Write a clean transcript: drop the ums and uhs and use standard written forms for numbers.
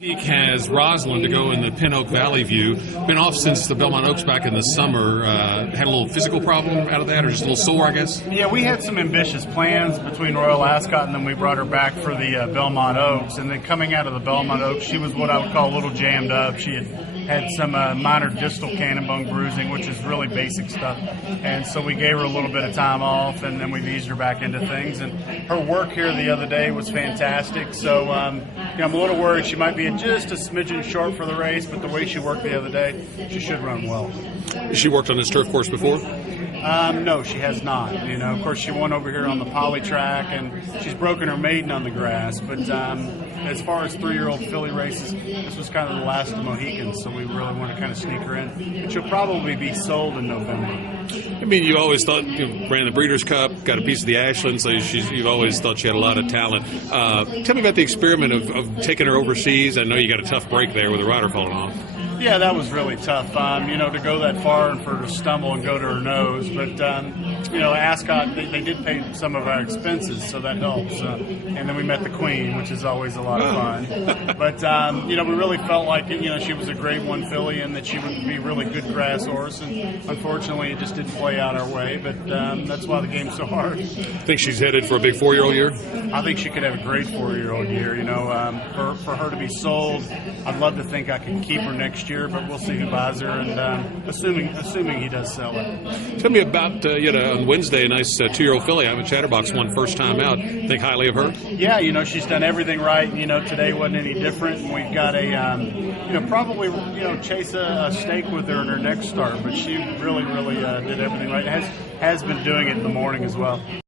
Peak has Rosalind to go in the Pin Oak Valley View. Been off since the Belmont Oaks back in the summer. Had a little physical problem out of that, or just a little sore, I guess? Yeah, we had some ambitious plans between Royal Ascot, and then we brought her back for the Belmont Oaks. And then coming out of the Belmont Oaks, she was what I would call a little jammed up. She had some minor distal cannon bone bruising, which is really basic stuff. And so we gave her a little bit of time off, and then we've eased her back into things. And her work here the other day was fantastic. So I'm a little worried she might be just a smidgen short for the race, but the way she worked the other day, she should run well. She worked on this turf course before? No, she has not. Of course, she won over here on the poly track, and she's broken her maiden on the grass. But as far as 3-year-old filly races, this was kind of the last of the Mohicans, so we really want to kind of sneak her in. But she'll probably be sold in November. I mean, you always thought, ran the Breeders' Cup, got a piece of the Ashland, so you've always thought she had a lot of talent. Tell me about the experiment of taking her overseas. I know you got a tough break there with the rider falling off. Yeah, that was really tough, to go that far and for her to stumble and go to her nose. But, Ascot, they did pay some of our expenses, so that helps. And then we met the Queen, which is always a lot of fun. But, we really felt like, she was a grade 1 filly and that she would be a really good grass horse. And unfortunately, it just didn't play out our way. But that's why the game's so hard. Think she's headed for a big 4-year-old year? I think she could have a great 4-year-old year. For her to be sold, I'd love to think I could keep her next year, but we'll see who buys her, and assuming he does sell it. Tell me about on Wednesday, a nice 2-year-old filly out of Chatterbox won first time out. Think highly of her? Yeah, she's done everything right. Today wasn't any different. We've got probably chase a stake with her in her next start, but she really did everything right. Has been doing it in the morning as well.